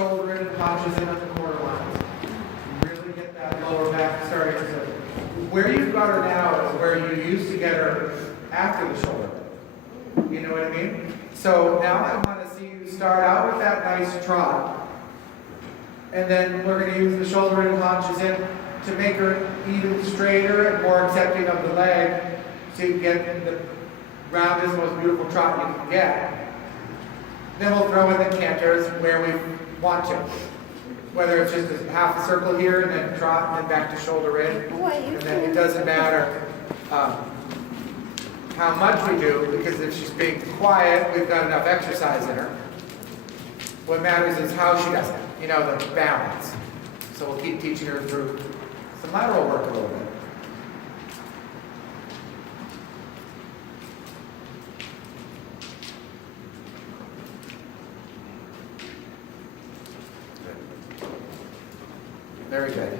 shoulder in and haunches in at the quarter lines. Really get that lower back starting to, where you've got her now is where you used to get her after the shoulder. You know what I mean? So now I want to see you start out with that nice trot. And then we're going to use the shoulder and haunches in to make her even straighter and more accepting of the leg so you can get the roundest, most beautiful trot you can get. Then we'll throw in the canters where we want to. Whether it's just a half a circle here and then trot and then back to shoulder in. And then it doesn't matter how much we do, because if she's being quiet, we've got enough exercise in her. What matters is how she does it, you know, the balance. So we'll keep teaching her through some lateral work a little bit. Very good.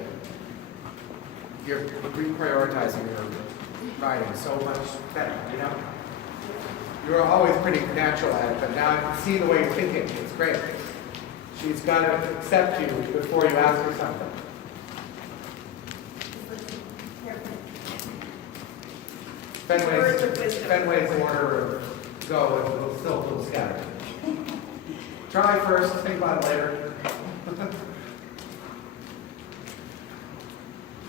You're reprioritizing your riding so much better, you know? You were always pretty natural at it, but now I can see the way you're thinking. It's great. She's got to accept you before you ask her something. Fenway's order of go and we'll still feel scattered. Try first, think about it later.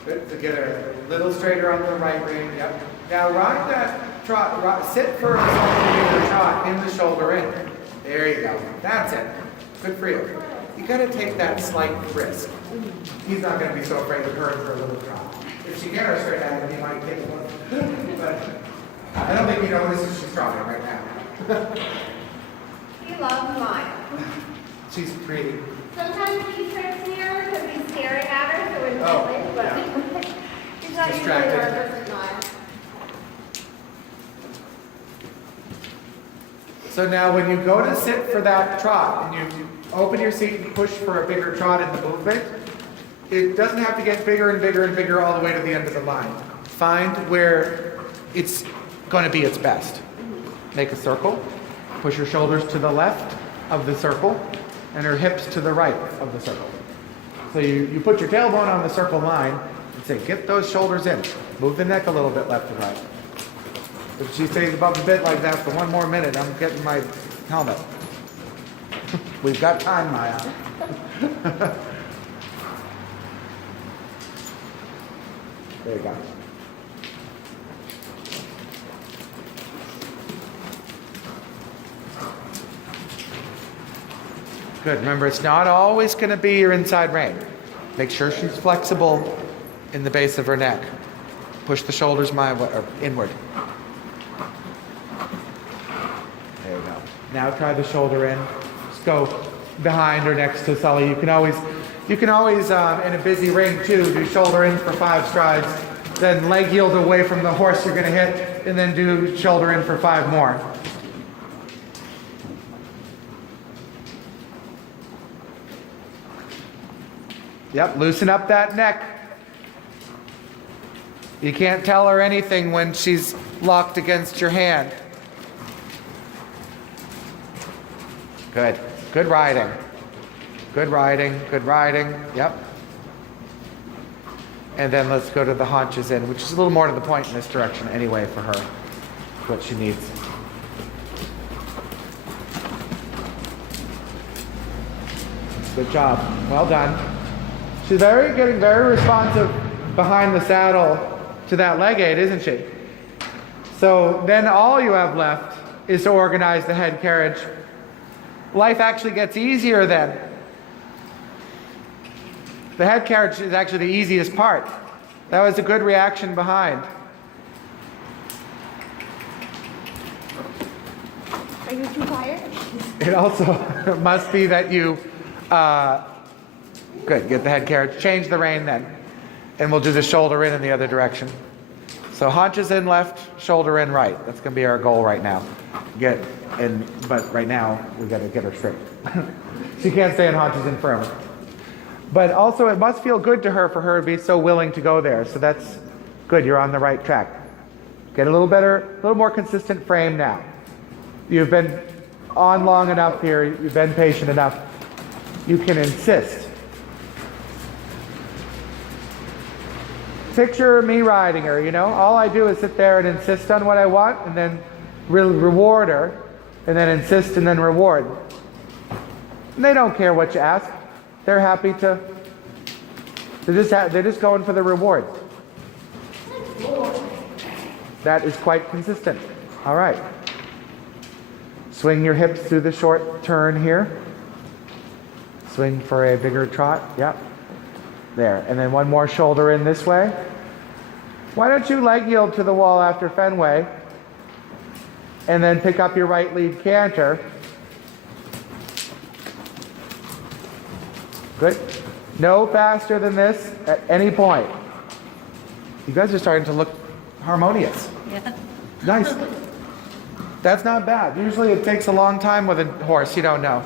Good, to get her a little straighter on the right rein. Yep. Now ride that trot, sit first on the trot in the shoulder in. There you go. That's it. Good for you. You got to take that slight risk. He's not going to be so afraid of her for a little trot. If she get her straight at him, he might take one. But I don't think he notices she's trying right now. He loves Maya. She's pretty. Sometimes he trips near because he's staring at her, so it's Oh, but yeah. he's not usually Distracted. nervous at Maya. So now when you go to sit for that trot and you open your seat and push for a bigger trot in the movement, it doesn't have to get bigger and bigger and bigger all the way to the end of the line. Find where it's going to be its best. Make a circle, push your shoulders to the left of the circle and her hips to the right of the circle. So you put your tailbone on the circle line and say, get those shoulders in. Move the neck a little bit left and right. If she stays above the bit like that for one more minute, I'm getting my helmet. We've got time, Maya. There you go. Good. Remember, it's not always going to be your inside rein. Make sure she's flexible in the base of her neck. Push the shoulders inward. There you go. Now try the shoulder in. Just go behind or next to Sully. You can always in a busy ring too, do shoulder in for 5 strides, then leg yield away from the horse you're going to hit, and then do shoulder in for 5 more. Yep, loosen up that neck. You can't tell her anything when she's locked against your hand. Good. Good riding. Good riding. Good riding. Yep. And then let's go to the haunches in, which is a little more to the point in this direction anyway for her. What she needs. Good job. Well done. She's getting very responsive behind the saddle to that leg aid, isn't she? So then all you have left is to organize the head carriage. Life actually gets easier then. The head carriage is actually the easiest part. That was a good reaction behind. Are you too tired? It also must be that you, good, get the head carriage, change the rein then. And we'll do the shoulder in the other direction. So haunches in left, shoulder in right. That's going to be our goal right now. But right now, we've got to get her straight. She can't stay in haunches in forever. But also, it must feel good to her for her to be so willing to go there. So that's good. You're on the right track. Get a little better, a little more consistent frame now. You've been on long enough here. You've been patient enough. you can insist. Picture me riding her, you know? All I do is sit there and insist on what I want, and then reward her, and then insist and then reward. And they don't care what you ask. They're happy to, they're just going for the reward. That is quite consistent. All right. Swing your hips through the short turn here. Swing for a bigger trot. Yep. There. And then one more shoulder in this way. Why don't you leg yield to the wall after Fenway? And then pick up your right lead canter. Good. No faster than this at any point. You guys are starting to look harmonious. Yeah. Nice. That's not bad. Usually it takes a long time with a horse, you don't know.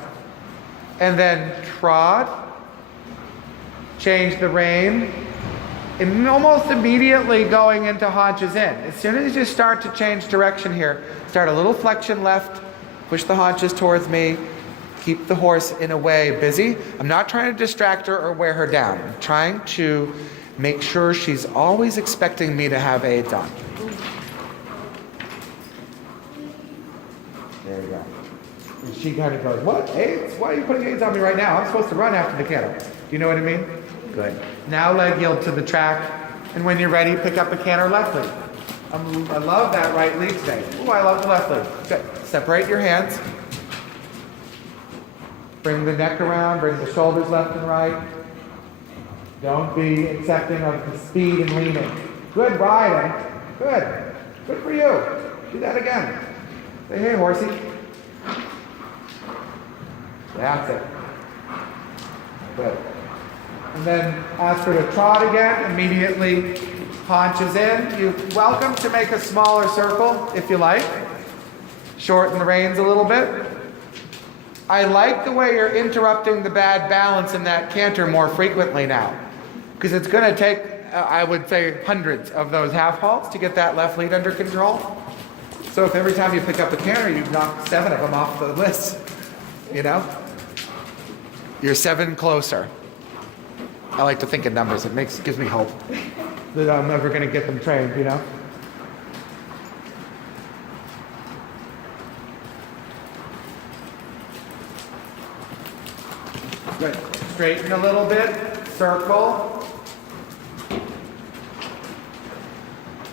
And then trot. Change the rein. And almost immediately going into haunches in. As soon as you start to change direction here, start a little flexion left, push the haunches towards me, keep the horse in a way busy. I'm not trying to distract her or wear her down. I'm trying to make sure she's always expecting me to have aids on. There you go. And she kind of goes, what, aids? Why are you putting aids on me right now? I'm supposed to run after the canter. Do you know what I mean? Good. Now leg yield to the track, and when you're ready, pick up a canter left lead. I love that right lead today. Ooh, I love the left lead. Good. Separate your hands. Bring the neck around, bring the shoulders left and right. Don't be accepting of the speed and leaning. Good riding. Good. Good for you. Do that again. Say, hey, horsey. That's it. Good. And then ask her to trot again. Immediately haunches in. You're welcome to make a smaller circle if you like. Shorten the reins a little bit. I like the way you're interrupting the bad balance in that canter more frequently now. Because it's going to take, I would say, hundreds of those half halts to get that left lead under control. So if every time you pick up a canter, you knock 7 of them off the list, you know? You're 7 closer. I like to think in numbers. It gives me hope that I'm never going to get them trained, you know? Good. Straighten a little bit. Circle.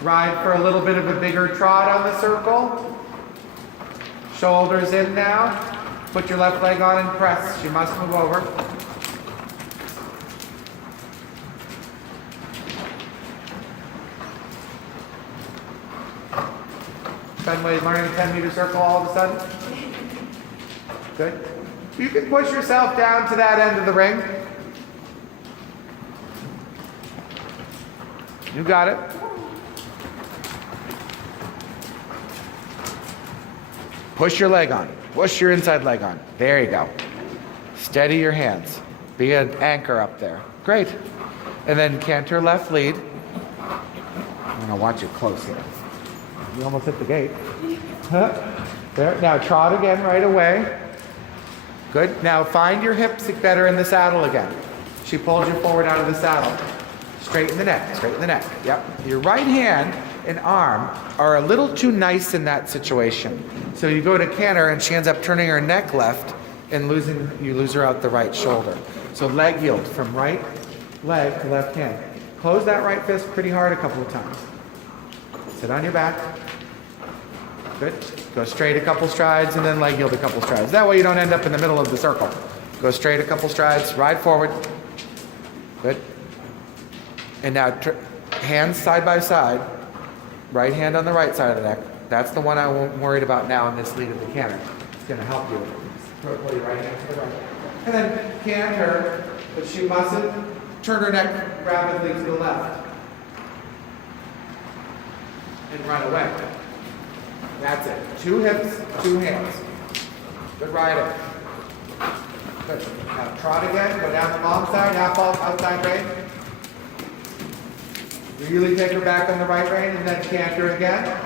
Ride for a little bit of a bigger trot on the circle. Shoulders in now. Put your left leg on and press. She must move over. Fenway learning 10-meter circle all of a sudden. Good. You can push yourself down to that end of the ring. You got it. Push your leg on. Push your inside leg on. There you go. Steady your hands. Be an anchor up there. Great. And then canter left lead. I'm going to watch you close here. You almost hit the gate. There. Now trot again right away. Good. Now find your hips better in the saddle again. She pulls you forward out of the saddle. Straighten the neck. Straighten the neck. Yep. Your right hand and arm are a little too nice in that situation. So you go to canter and she ends up turning her neck left and you lose her out the right shoulder. So leg yield from right leg to left hand. Close that right fist pretty hard a couple of times. Sit on your back. Good. Go straight a couple strides and then leg yield a couple strides. That way you don't end up in the middle of the circle. Go straight a couple strides, ride forward. Good. And now hands side by side. Right hand on the right side of the neck. That's the one I'm worried about now in this lead of the canter. It's going to help you. Pull your right hand to the right. And then canter, but she mustn't turn her neck rapidly to the left. And run away. That's it. 2 hips, 2 hands. Good riding. Good. Now trot again. Go down the long side, half off, outside rein. Really take her back on the right rein and then canter again.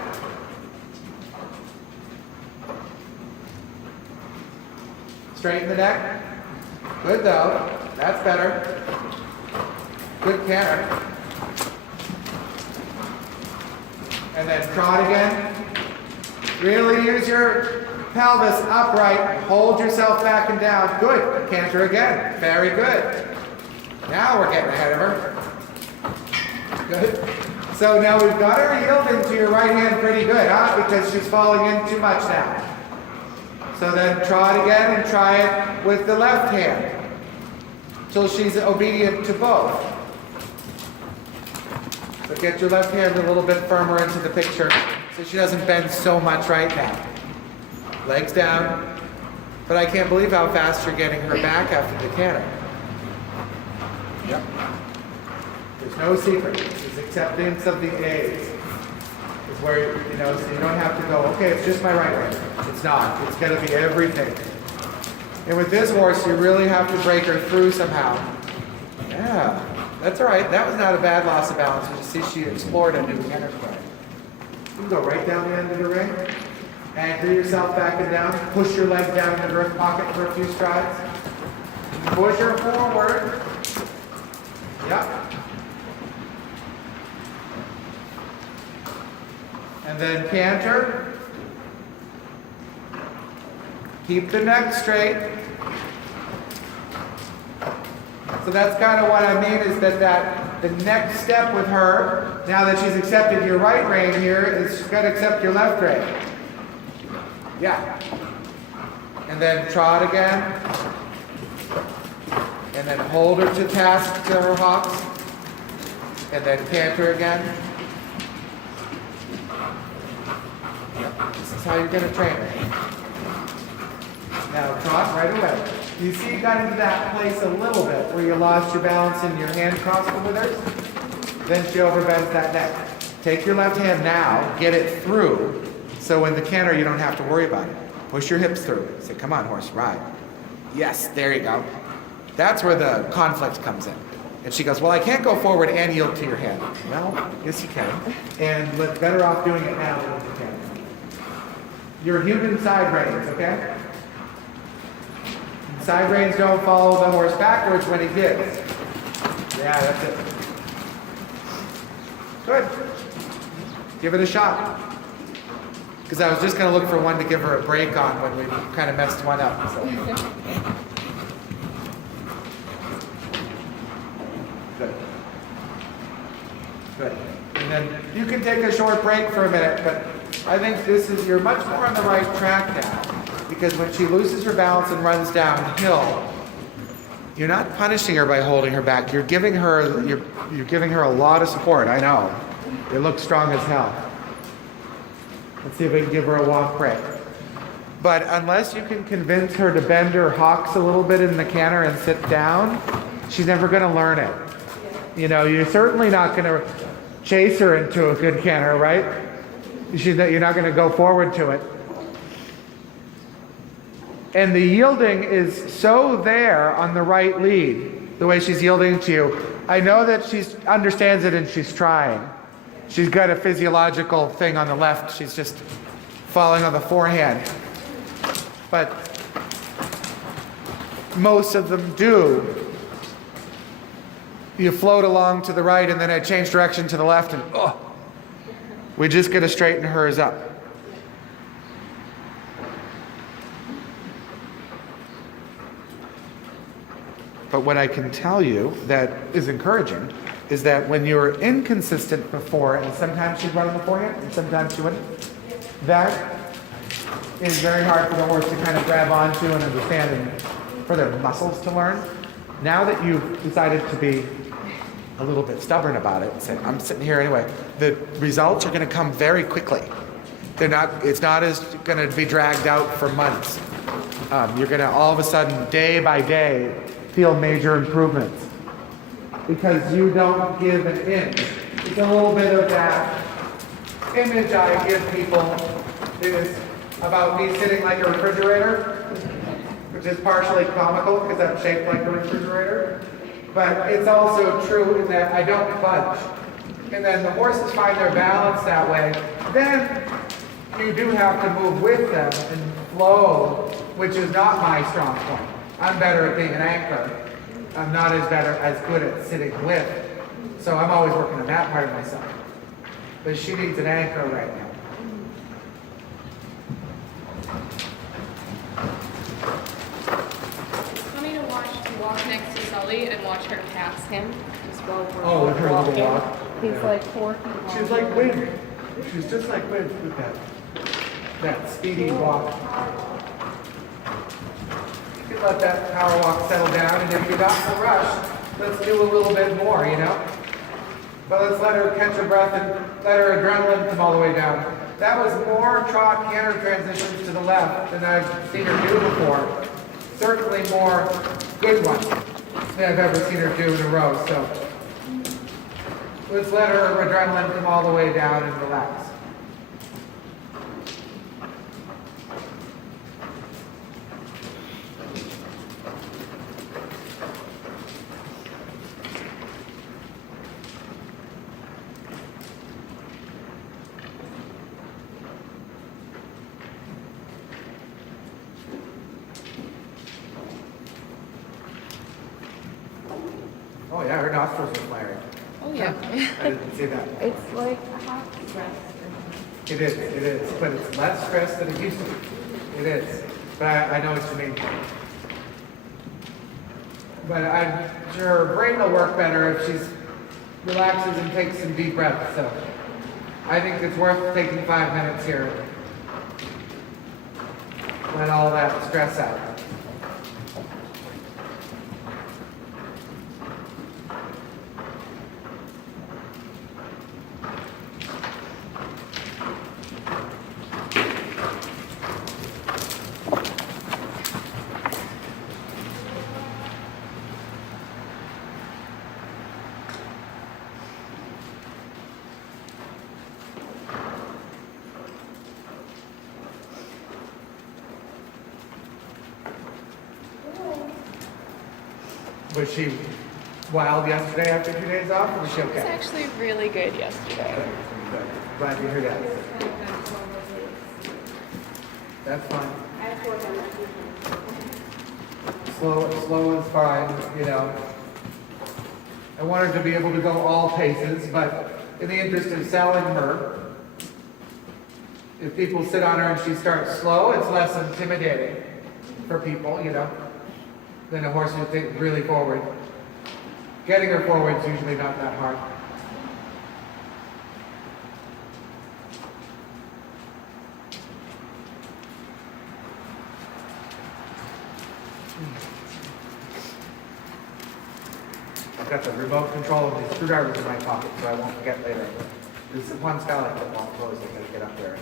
Straighten the neck. Good though. That's better. Good canter. And then trot again. Really use your pelvis upright. Hold yourself back and down. Good. Canter again. Very good. Now we're getting ahead of her. Good. So now we've got her yielding to your right hand pretty good, huh? Because she's falling in too much now. So then trot again and try it with the left hand till she's obedient to both. So get your left hand a little bit firmer into the picture so she doesn't bend so much right now. Legs down. But I can't believe how fast you're getting her back after the canter. Yep. There's no secret. This is acceptance of the A's. Is where, so you don't have to go, okay, it's just my right leg. It's not. It's going to be everything. And with this horse, you really have to break her through somehow. Yeah, that's all right. That was not a bad loss of balance. You see, she explored a new interplay. You can go right down the end of the ring. Anchor yourself back and down. Push your leg down in the girth pocket for a few strides. Push her forward. Yep. And then canter. Keep the neck straight. So that's kind of what I mean is that the next step with her, now that she's accepted your right rein here, is she's got to accept your left rein. Yeah. And then trot again. And then hold her to task to her hocks. And then canter again. Yep. This is how you're going to train her. Now trot right away. You see you got into that place a little bit where you lost your balance in your hand crossed the withers. Then she overbends that neck. Take your left hand now, get it through, so in the canter you don't have to worry about it. Push your hips through. Say, come on, horse, ride. Yes, there you go. That's where the conflict comes in. And she goes, well, I can't go forward and yield to your hand. Well, yes you can. And better off doing it now than you can. Your human side reins, okay? Side reins don't follow the horse backwards when he gives. Yeah, that's it. Good. Give it a shot. Because I was just going to look for one to give her a break on when we kind of messed one up. So. Good. Good. And then you can take a short break for a minute, but I think you're much more on the right track now. Because when she loses her balance and runs downhill, you're not punishing her by holding her back. You're giving her a lot of support. I know. It looks strong as hell. Let's see if we can give her a walk break. But unless you can convince her to bend her hocks a little bit in the canter and sit down, she's never going to learn it. You're certainly not going to chase her into a good canter, right? You're not going to go forward to it. And the yielding is so there on the right lead, the way she's yielding to you. I know that she understands it and she's trying. She's got a physiological thing on the left. She's just falling on the forehand. But most of them do. You float along to the right and then I change direction to the left and we just got to straighten hers up. But what I can tell you that is encouraging is that when you were inconsistent before, and sometimes she'd run on the forehand, and sometimes she wouldn't, that is very hard for the horse to kind of grab onto and understand and for their muscles to learn. Now that you've decided to be a little bit stubborn about it and say, I'm sitting here anyway, the results are going to come very quickly. It's not as going to be dragged out for months. You're going to all of a sudden, day by day, feel major improvements because you don't give an inch. It's a little bit of that image I give people is about me sitting like a refrigerator, which is partially comical because I'm shaped like a refrigerator, but it's also true in that I don't budge. And then the horses find their balance that way. Then you do have to move with them and flow, which is not my strong point. I'm better at being an anchor. I'm not as good at sitting with. So I'm always working on that part of myself. But she needs an anchor right now. It's funny to walk next to Sully and watch her pass him as well. Oh, with her little walk. He's Yeah. like 4 feet long. She's like Win. She's just like Win with that speedy walk. You can let that power walk settle down, and if you're not in a rush, let's do a little bit more, you know? But let's let her catch her breath and let her adrenaline come all the way down. That was more trot canter transitions to the left than I've seen her do before. Certainly more good ones than I've ever seen her do in a row, so. Let's let her adrenaline come all the way down and relax. Oh yeah, her nostrils are flaring. Oh yeah. I didn't see that. It's like a hot stress. It is, but it's less stress than it used to be. It is, but I know what you mean. But I'm sure her brain will work better if she's relaxes and takes some deep breaths. So I think it's worth taking 5 minutes here. Let all that stress out. Was she wild yesterday after 2 days off, or was she It was okay? actually really good yesterday. Good. Glad to hear that. That's fine. I have to work on that. Slow is fine, you know. I want her to be able to go all paces, but in the interest of selling her, if people sit on her and she starts slow, it's less intimidating for people, you know, than a horse who takes really forward. Getting her forward is usually not that hard. I've got the remote control of the screwdrivers in my pocket, so I won't forget later. There's one skylight that won't close, I gotta get up there.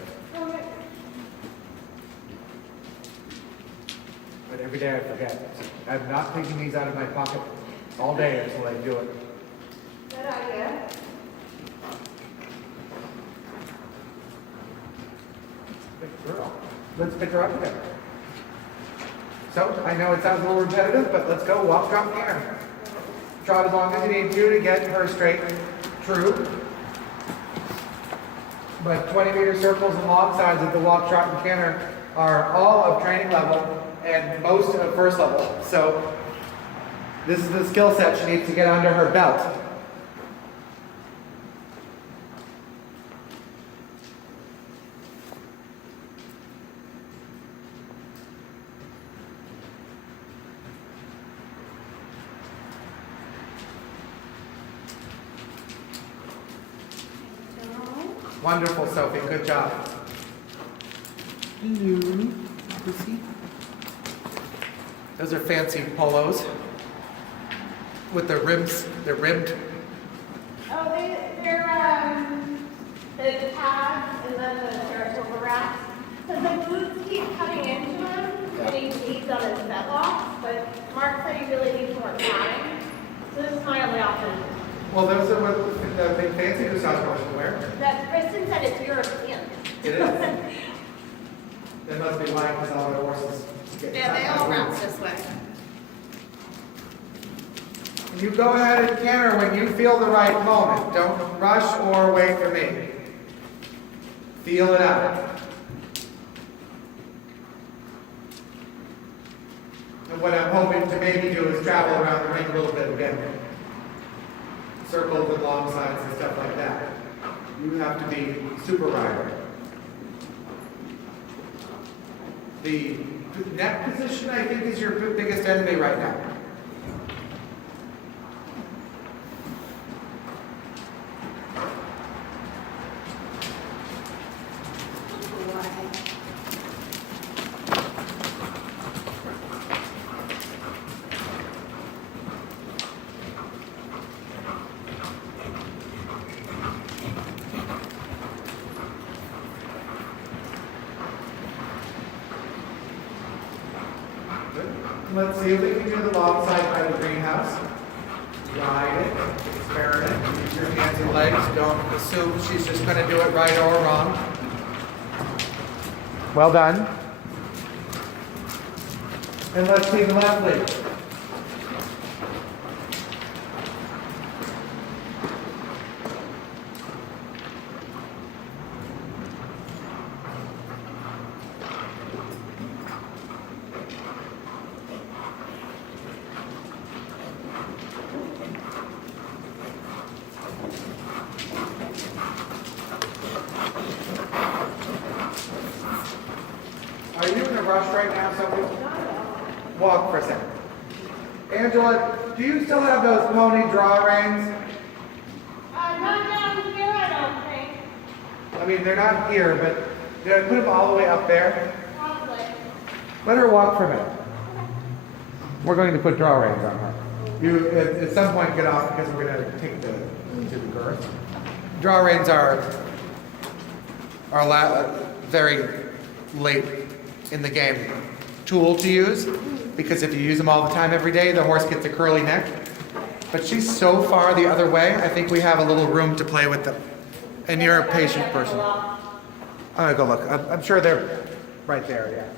But every day I forget. I'm not taking these out of my pocket all day until I do it. Good idea. Good girl. Let's pick her up again. So, I know it sounds a little repetitive, but let's go walk, drop, canter. Trot as long as you need to get her straight, true. But 20-meter circles and long sides of the walk, trot, and canter are all of training level and most of first level. So this is the skill set she needs to get under her belt. Wonderful, Sophie. Good job. Hello, Pussy. Those are fancy polos with the rims. They're rimmed. Oh, they're the pads and then the Saratoga wraps. So the boots keep cutting into him and he bleeds on his fetlock, but Mark said he really needs more padding. So this is my only option. Well, those are what the big fancy dressage horses wear. That Kristen said it's European. It is. That must be why, because all the horses get Yeah, they cut all by wrap boots. this way. You go ahead and canter when you feel the right moment. Don't rush or wait for me. Feel it out. And what I'm hoping to maybe do is travel around the ring a little bit again. Circles with long signs and stuff like that. You have to be super rider. The neck position, I think, is your biggest enemy right now. Let's see if we can do the long side by the greenhouse. Ride it, experiment, use your hands and legs. Don't assume she's just going to do it right or wrong. Well done. And let's see the left leg. Are you in a rush right now, somebody? Walk for a second. Angela, do you still have those pony draw reins? Not down here, I don't think. I mean, they're not here, but did I put them all the way up there? Probably. Let her walk for a minute. We're going to put draw reins on her. You, at some point, get off because we're going to take to the girth. Draw reins are very late in the game tool to use because if you use them all the time every day, the horse gets a curly neck. But she's so far the other way, I think we have a little room to play with them. And you're a patient person. I'm gonna go look. I'm sure they're right there, yeah.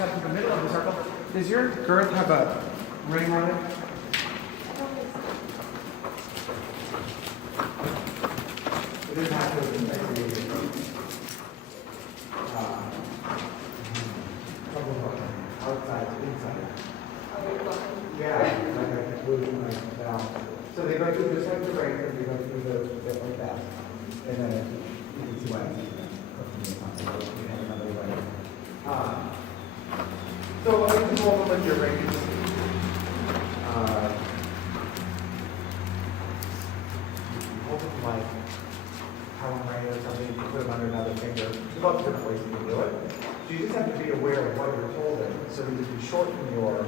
cut to the middle of the circle. Does your girth have a ring on it? It doesn't have to be outside to inside. Yeah, like I glue like down. So they go through just like the ring, and they go through the bit like that. And then you can see why I'm another way. So let me just hold them with your rings. Hold them like Helen Ray or something, you can put them under another finger. There's lots of different ways you can do it. So you just have to be aware of what you're holding, so that you can shorten your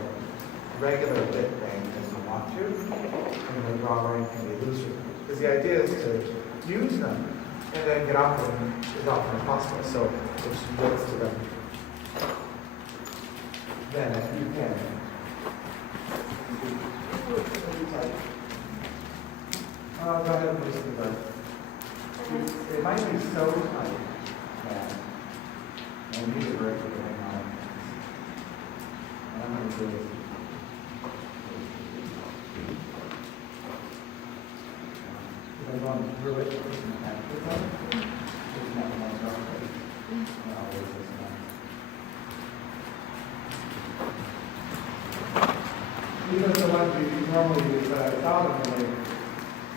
regular bit thing as you want to, and the drawing can be looser. Because the idea is to use them and then get off them as often as possible. So if she gets to them, then you can. Go ahead and loosen the bird. It might be so tight that I need a break for going on. I'm going to do it. If I go through it, it's going to have to put on. It's not going to go. I'll always listen on. Even the ones you normally use, but I saw them and they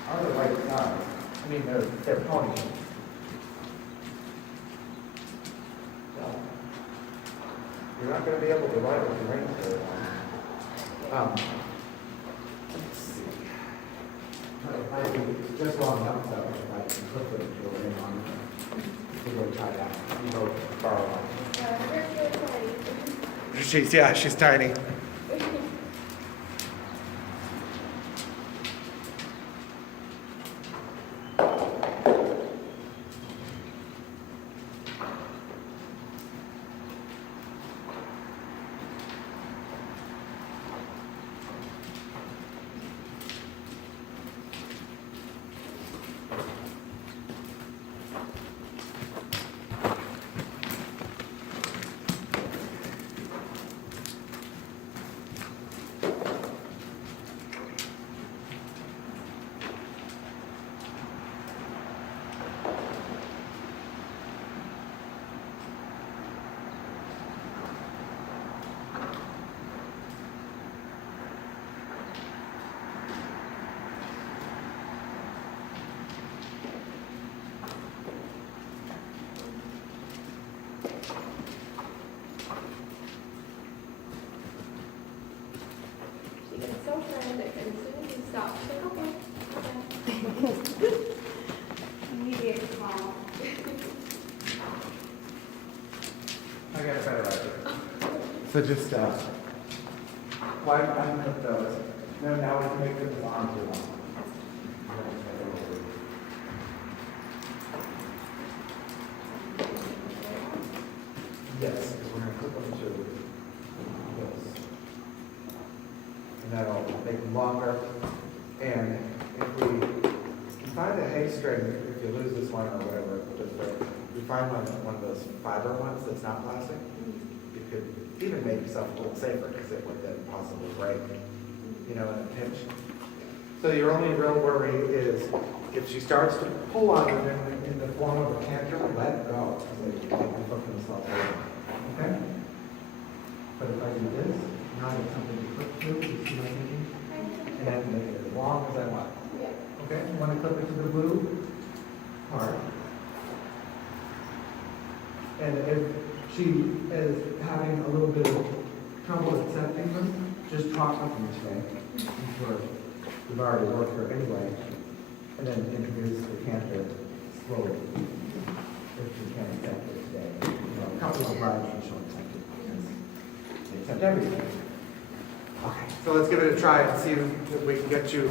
are the right size. I mean, they're pony. So, you're not going to be able to ride with the reins very long. Let's see. It might be just long enough though, if I can put the ring on it. You go try that. You go borrow one. She's tiny. She gets so frantic, and as soon as you stop, she's like, okay. Immediate call. I got a better idea. So just, why unhook those? Now we can make them as arms we want. Yes, because we're going to clip them to this. And that'll make them longer. And if we find a hay string, if you lose this one or whatever, we find one of those fiber ones that's not plastic, you could even make yourself a little safer because it would then possibly break, in a pinch. So your only real worry is if she starts to pull on it in the form of a canter, let go. Because they can hook themselves over. Okay? But if I do this, now I have something to clip to, you see what I'm thinking? And I can make it as long as I want. Yeah. Okay? You want to clip it to the blue part. And if she is having a little bit of trouble accepting them, just talk with them today. We've already worked her anyway. And then introduce the canter slowly. If she can't accept it today. A couple of rides and she'll accept it because they accept everything. Okay, so let's give it a try and see if we can get you